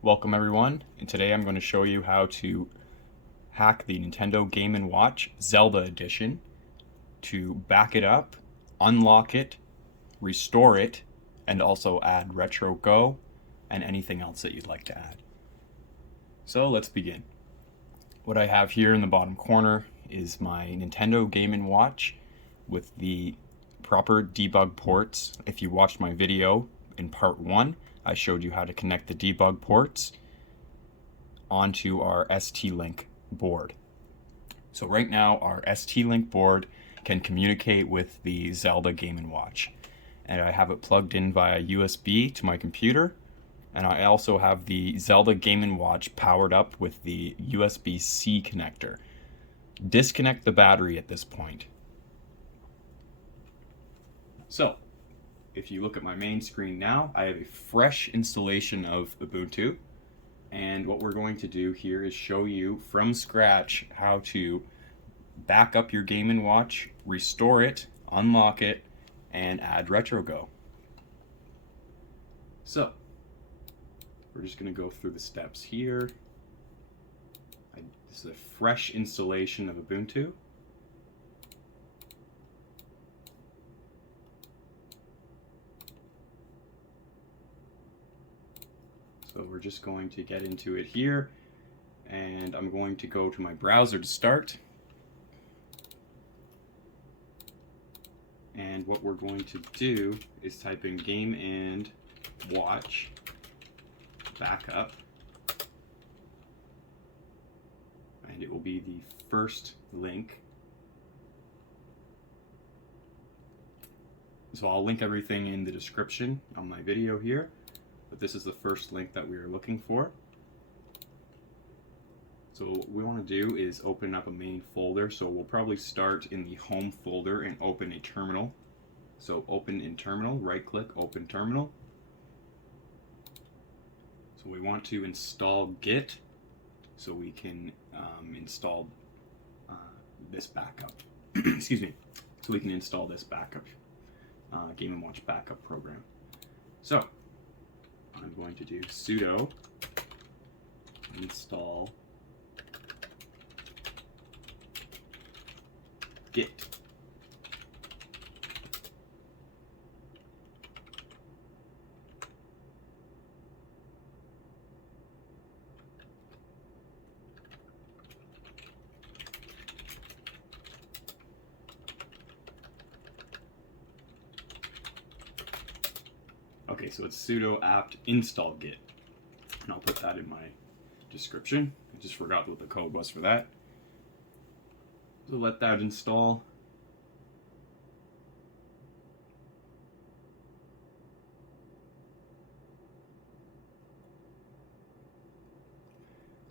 Welcome everyone, and today I'm going to show you how to hack the Nintendo Game & Watch Zelda Edition to back it up, unlock it, restore it, and also add RetroGo and anything else that you'd like to add. So let's begin. What I have here in the bottom corner is my Nintendo Game & Watch with the proper debug ports. If you watched my video in part 1, I showed you how to connect the debug ports onto our ST-Link board. So right now our ST-Link board can communicate with the Zelda Game & Watch. And I have it plugged in via USB to my computer. And I also have the Zelda Game & Watch powered up with the USB-C connector. Disconnect the battery at this point. So, if you look at my main screen now, I have a fresh installation of Ubuntu. And what we're going to do here is show you from scratch how to back up your Game & Watch, restore it, unlock it, and add RetroGo. So, we're just going to go through the steps here. This is a fresh installation of Ubuntu. So we're just going to get into it here, and I'm going to go to my browser to start. And what we're going to do is type in Game & Watch backup, and it will be the first link. So I'll link everything in the description on my video here, but this is the first link that we are looking for. So what we want to do is open up a main folder. So we'll probably start in the home folder and open a terminal. So open in terminal, right click, open terminal. So we want to install Git so we can install this backup. Excuse me. So we can install this backup Game & Watch backup program. So I'm going to do sudo install Git. Okay, so it's sudo apt install git, and I'll put that in my description. I just forgot what the code was for that. So let that install.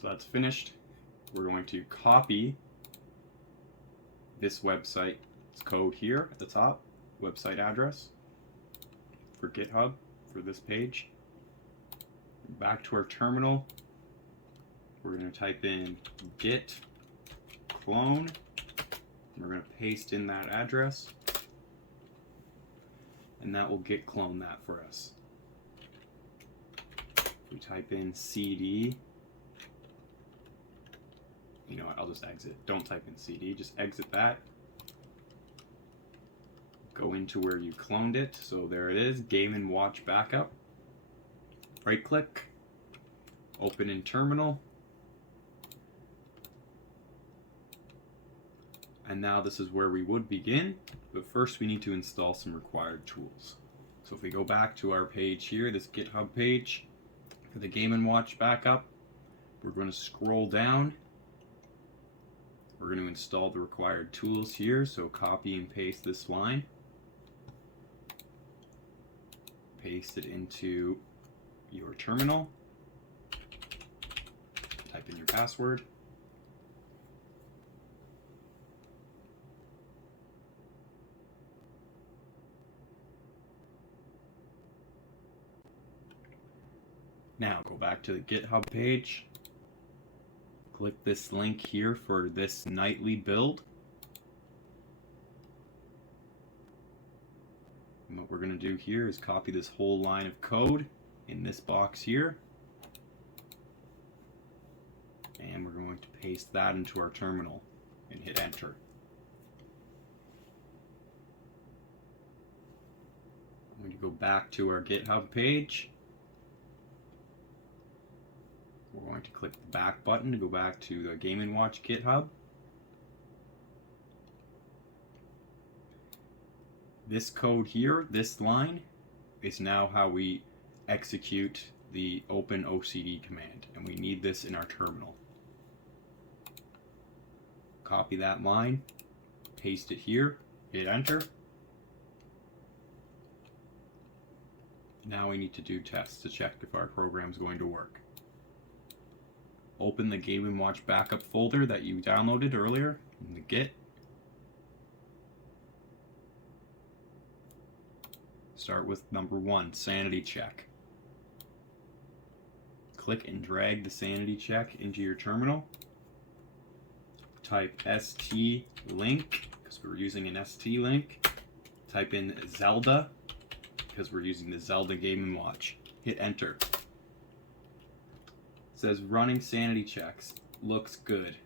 So that's finished. We're going to copy this website's code here at the top, website address for GitHub for this page. Back to our terminal, we're going to type in git clone. We're going to paste in that address, and that will git clone that for us. We type in cd. You know what, I'll just exit. Don't type in cd, just exit that. Go into where you cloned it. So there it is, Game & Watch backup. Right click, open in terminal. And now this is where we would begin, but first we need to install some required tools. So if we go back to our page here, this GitHub page, for the Game & Watch backup, we're going to scroll down. We're going to install the required tools here, so copy and paste this line. Paste it into your terminal. Type in your password. Now go back to the GitHub page. Click this link here for this nightly build. And what we're going to do here is copy this whole line of code in this box here. And we're going to paste that into our terminal and hit enter. I'm going to go back to our GitHub page. We're going to click the back button to go back to the Game & Watch GitHub. This code here, this line, is now how we execute the openocd command, and we need this in our terminal. Copy that line, paste it here, hit enter. Now we need to do tests to check if our program is going to work. Open the Game & Watch backup folder that you downloaded earlier in the Git. Start with number 1, sanity check. Click and drag the sanity check into your terminal. Type st-link, because we're using an st-link. Type in Zelda, because we're using the Zelda Game & Watch. Hit enter. It says running sanity checks. Looks good.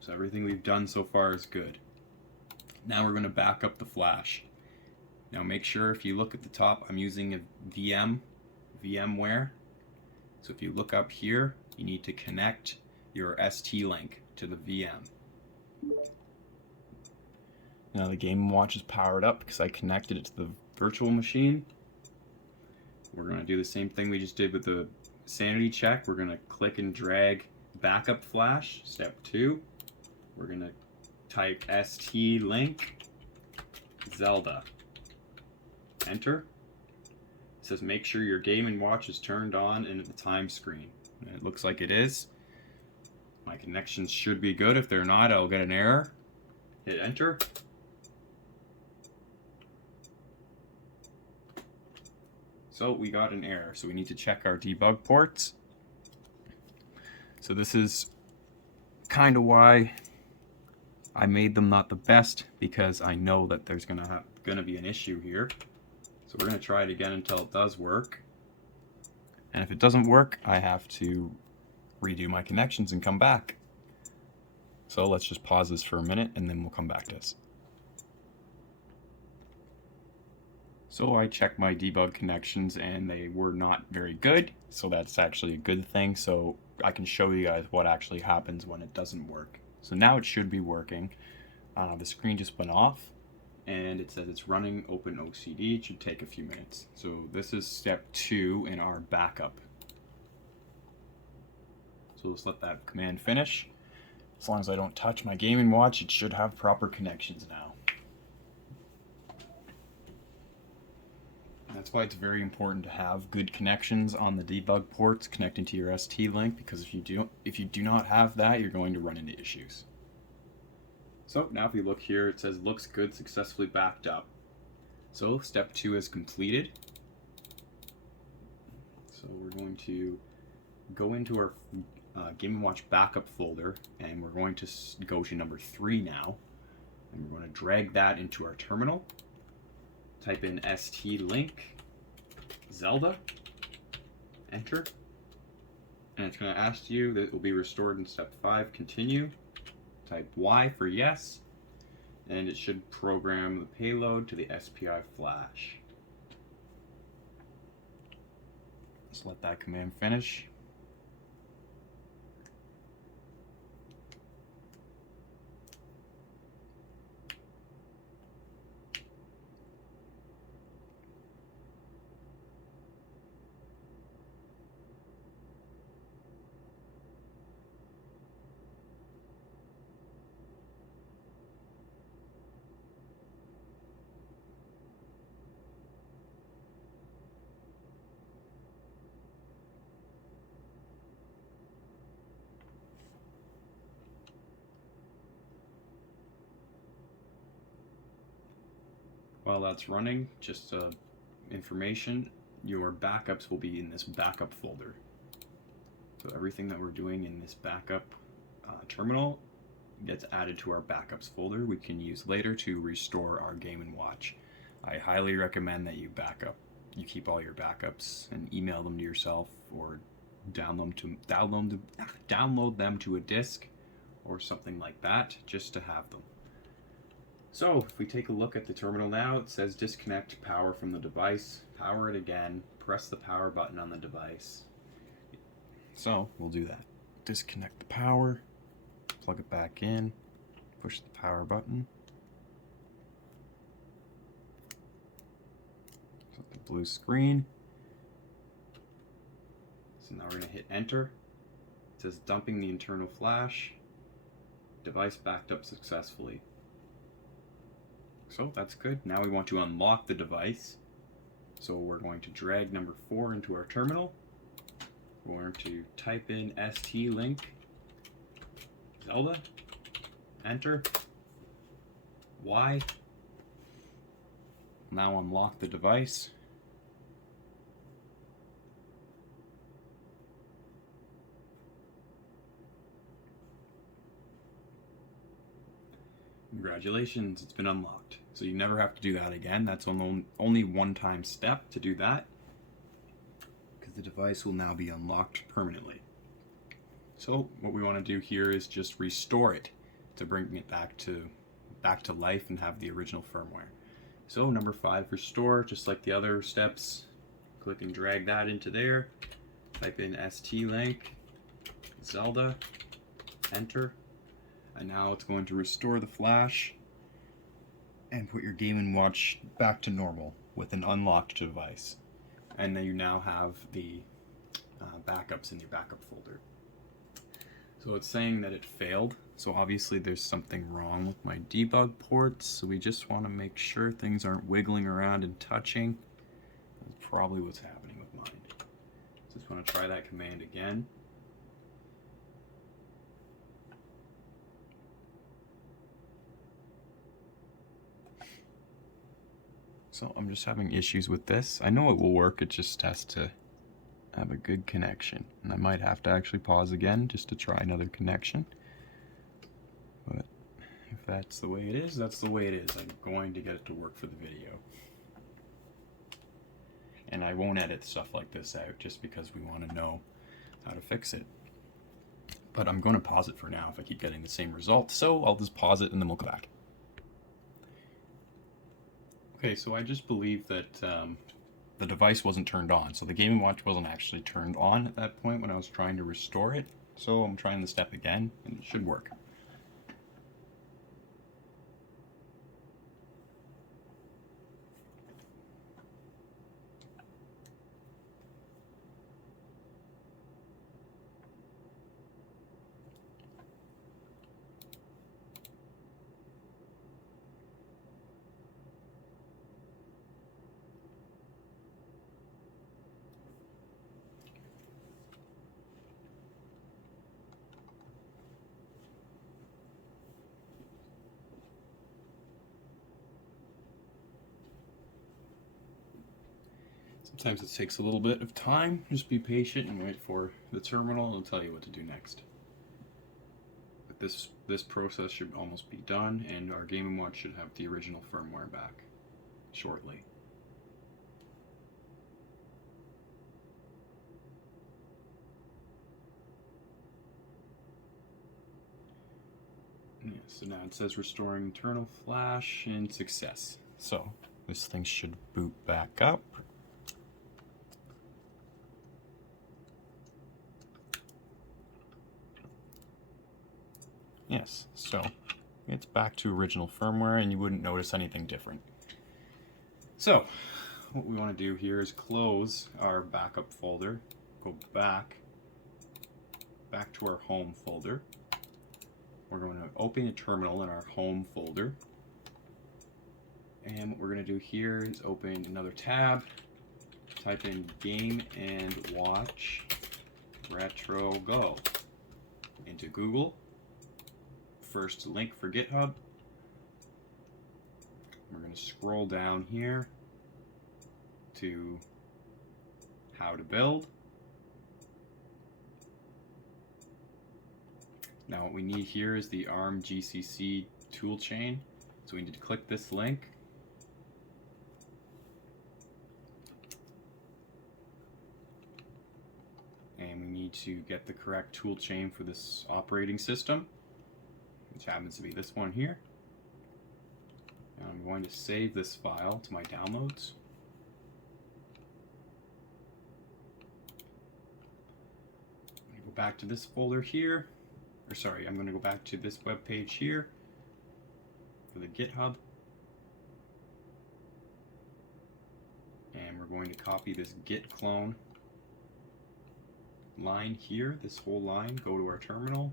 So everything we've done so far is good. Now we're going to back up the flash. Now make sure if you look at the top, I'm using a VMware. So if you look up here, you need to connect your st-link to the VM. Now the Game & Watch is powered up because I connected it to the virtual machine. We're going to do the same thing we just did with the sanity check. We're going to click and drag backup flash. Step 2. We're going to type st-link Zelda. Enter. It says make sure your Game & Watch is turned on and at the time screen. And it looks like it is. My connections should be good. If they're not, I'll get an error. Hit enter. So we got an error. So we need to check our debug ports. So this is kind of why I made them not the best, because I know that there's gonna be an issue here. So we're going to try it again until it does work. And if it doesn't work, I have to redo my connections and come back. So let's just pause this for a minute and then we'll come back to this. So I checked my debug connections and they were not very good. So that's actually a good thing. So I can show you guys what actually happens when it doesn't work. So now it should be working. The screen just went off. And it says it's running openocd. It should take a few minutes. So this is step 2 in our backup. So let's let that command finish. As long as I don't touch my Game & Watch, it should have proper connections now. That's why it's very important to have good connections on the debug ports connecting to your st-link, because if you do not have that, you're going to run into issues. So now if you look here, it says looks good, successfully backed up. So step 2 is completed. So we're going to go into our Game & Watch backup folder, and we're going to go to number 3 now. And we're going to drag that into our terminal. Type in st-link Zelda. Enter. And it's going to ask you that it will be restored in step 5. Continue. Type Y for yes, and it should program the payload to the SPI flash. Let's let that command finish. While that's running, just information, your backups will be in this backup folder. So everything that we're doing in this backup terminal gets added to our backups folder we can use later to restore our Game & Watch. I highly recommend that you keep all your backups and email them to yourself or download them to a disk or something like that, just to have them. So if we take a look at the terminal now, it says disconnect power from the device. Power it again, press the power button on the device. So we'll do that. Disconnect the power, plug it back in, push the power button. So the blue screen. So now we're going to hit enter. It says dumping the internal flash. Device backed up successfully. So that's good. Now we want to unlock the device. So we're going to drag number 4 into our terminal. We're going to type in st-link Zelda, enter, Y. Now unlock the device. Congratulations, it's been unlocked. So you never have to do that again. That's only one-time step to do that, because the device will now be unlocked permanently. So what we want to do here is just restore it to bring it back to life and have the original firmware. So number 5, restore, just like the other steps. Click and drag that into there. Type in st-link Zelda, enter. And now it's going to restore the flash and put your Game & Watch back to normal with an unlocked device. And then you now have the backups in your backup folder. So it's saying that it failed. So obviously there's something wrong with my debug ports. So we just want to make sure things aren't wiggling around and touching. That's probably what's happening with mine. Just want to try that command again. So I'm just having issues with this. I know it will work, it just has to have a good connection. And I might have to actually pause again just to try another connection. But if that's the way it is, that's the way it is. I'm going to get it to work for the video. And I won't edit stuff like this out just because we want to know how to fix it. But I'm going to pause it for now if I keep getting the same result. So I'll just pause it and then we'll go back. Okay, so I just believe that the device wasn't turned on. So the Game & Watch wasn't actually turned on at that point when I was trying to restore it. So I'm trying the step again, and it should work. Sometimes it takes a little bit of time. Just be patient and wait for the terminal. It'll tell you what to do next. But this process should almost be done, and our Game & Watch should have the original firmware back shortly. Yeah, so now it says restoring internal flash and success. So this thing should boot back up. Yes, so it's back to original firmware and you wouldn't notice anything different. So what we want to do here is close our backup folder, go back to our home folder. We're going to open a terminal in our home folder. And what we're going to do here is open another tab, type in Game & Watch RetroGo into Google. First link for GitHub. We're going to scroll down here to how to build. Now what we need here is the ARM GCC toolchain. So we need to click this link. And we need need to get the correct tool chain for this operating system, which happens to be this one here. And I'm going to save this file to my downloads. I'm going to go back to this folder here, or sorry, I'm going to go back to this web page here for the GitHub. And we're going to copy this git clone line here, this whole line, go to our terminal,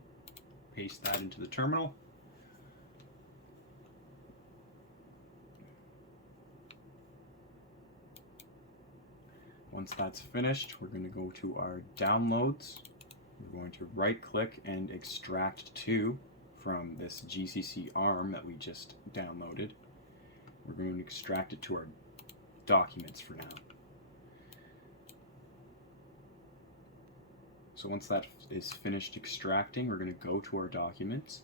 paste that into the terminal. Once that's finished, we're going to go to our downloads. We're going to right click and extract to from this GCC ARM that we just downloaded. We're going to extract it to our documents for now. So once that is finished extracting, we're going to go to our documents.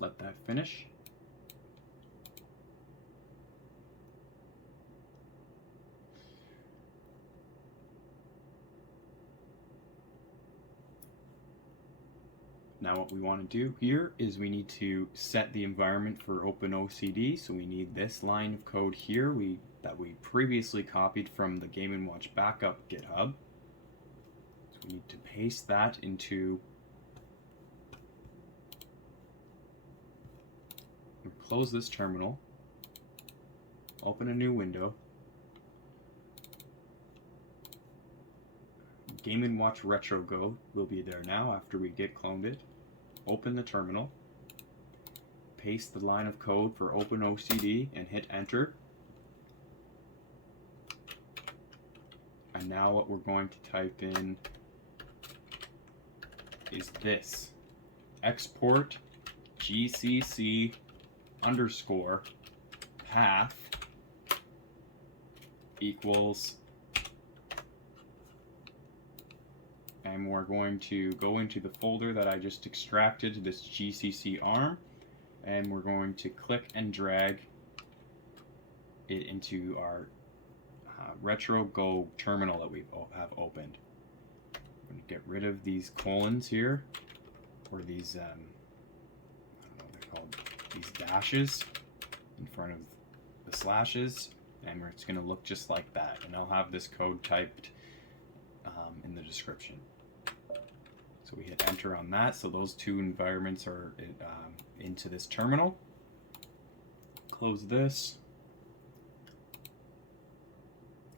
Let that finish. Now what we want to do here is we need to set the environment for openocd. So we need this line of code here that we previously copied from the Game & Watch backup GitHub. So we need to paste that into, close this terminal, open a new window, Game & Watch RetroGo will be there now after we git cloned it. Open the terminal, paste the line of code for openocd and hit enter. And now what we're going to type in is this: export gcc underscore path equals, and we're going to go into the folder that I just extracted, this GCC ARM, and we're going to click and drag it into our RetroGo terminal that we have opened. I'm going to get rid of these colons here, or these, I don't know what they're called, these dashes in front of the slashes, and it's going to look just like that. And I'll have this code typed in the description. So we hit enter on that. So those two environments are into this terminal. Close this.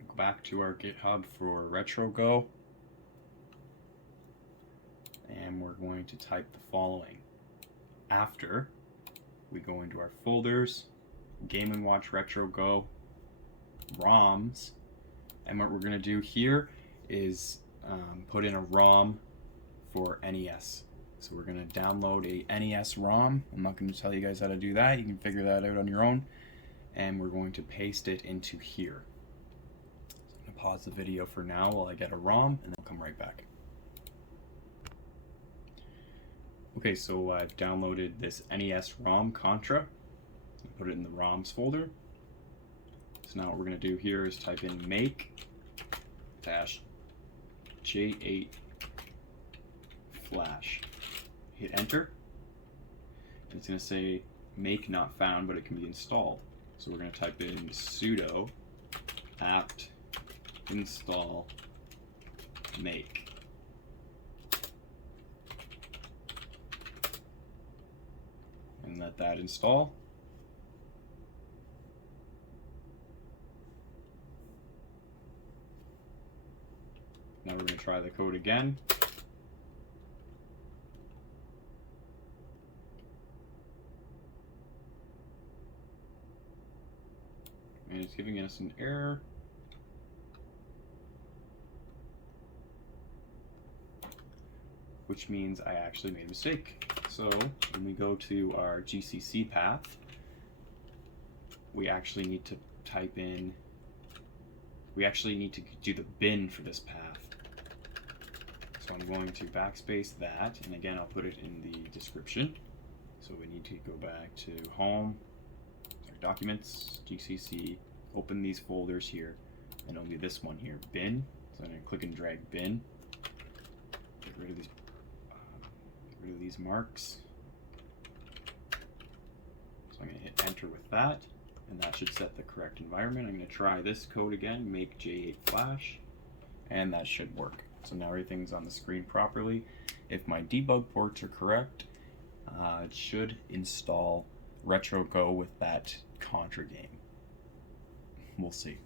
Go back to our GitHub for RetroGo. And we're going to type the following. After we go into our folders, Game & Watch RetroGo, ROMs, and what we're going to do here is put in a ROM for NES. So we're going to download a NES ROM. I'm not going to tell you guys how to do that. You can figure that out on your own. And we're going to paste it into here. So I'm going to pause the video for now while I get a ROM, and then I'll come right back. Okay, so I've downloaded this NES ROM Contra. Put it in the ROMs folder. So now what we're going to do here is type in make-j8 flash. Hit enter. And it's going to say make not found, but it can be installed. So we're going to type in sudo apt install make. And let that install. Now we're going to try the code again. And it's giving us an error. Which means I actually made a mistake. So when we go to our GCC path, we actually need to type in, we actually need to do the bin for this path. So So I'm going to backspace that, and again I'll put it in the description. So we need to go back to Home, Documents, GCC, open these folders here, and only this one here, Bin. So I'm going to click and drag Bin. Get rid of these marks. So I'm going to hit Enter with that, and that should set the correct environment. I'm going to try this code again, make J8 flash, and that should work. So now everything's on the screen properly. If my debug ports are correct, it should install RetroGo with that Contra game. We'll see.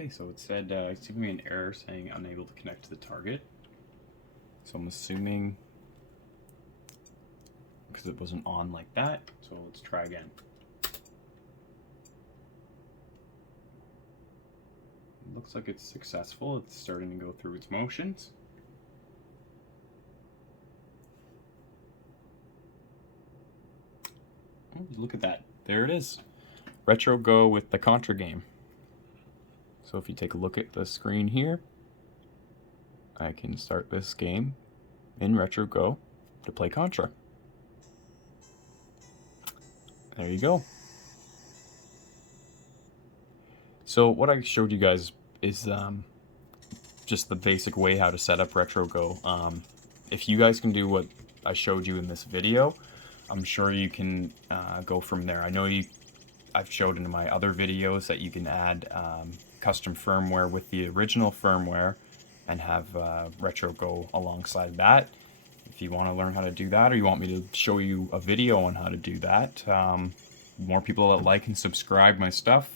Okay, so it said it's giving me an error saying unable to connect to the target. So I'm assuming because it wasn't on like that. So let's try again. It looks like it's successful. It's starting to go through its motions. Oh, look at that. There it is. RetroGo with the Contra game. So if you take a look at the screen here, I can start this game in RetroGo to play Contra. There you go. So what I showed you guys is just the basic way how to set up RetroGo. If you guys can do what I showed you in this video, I'm sure you can go from there. I know I've showed in my other videos that you can add custom firmware with the original firmware and have RetroGo alongside that. If you want to learn how to do that, or you want me to show you a video on how to do that, more people that like and subscribe my stuff,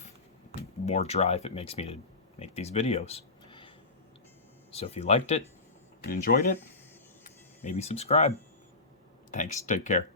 more drive it makes me to make these videos. So if you liked it and enjoyed it, maybe subscribe. Thanks, take care.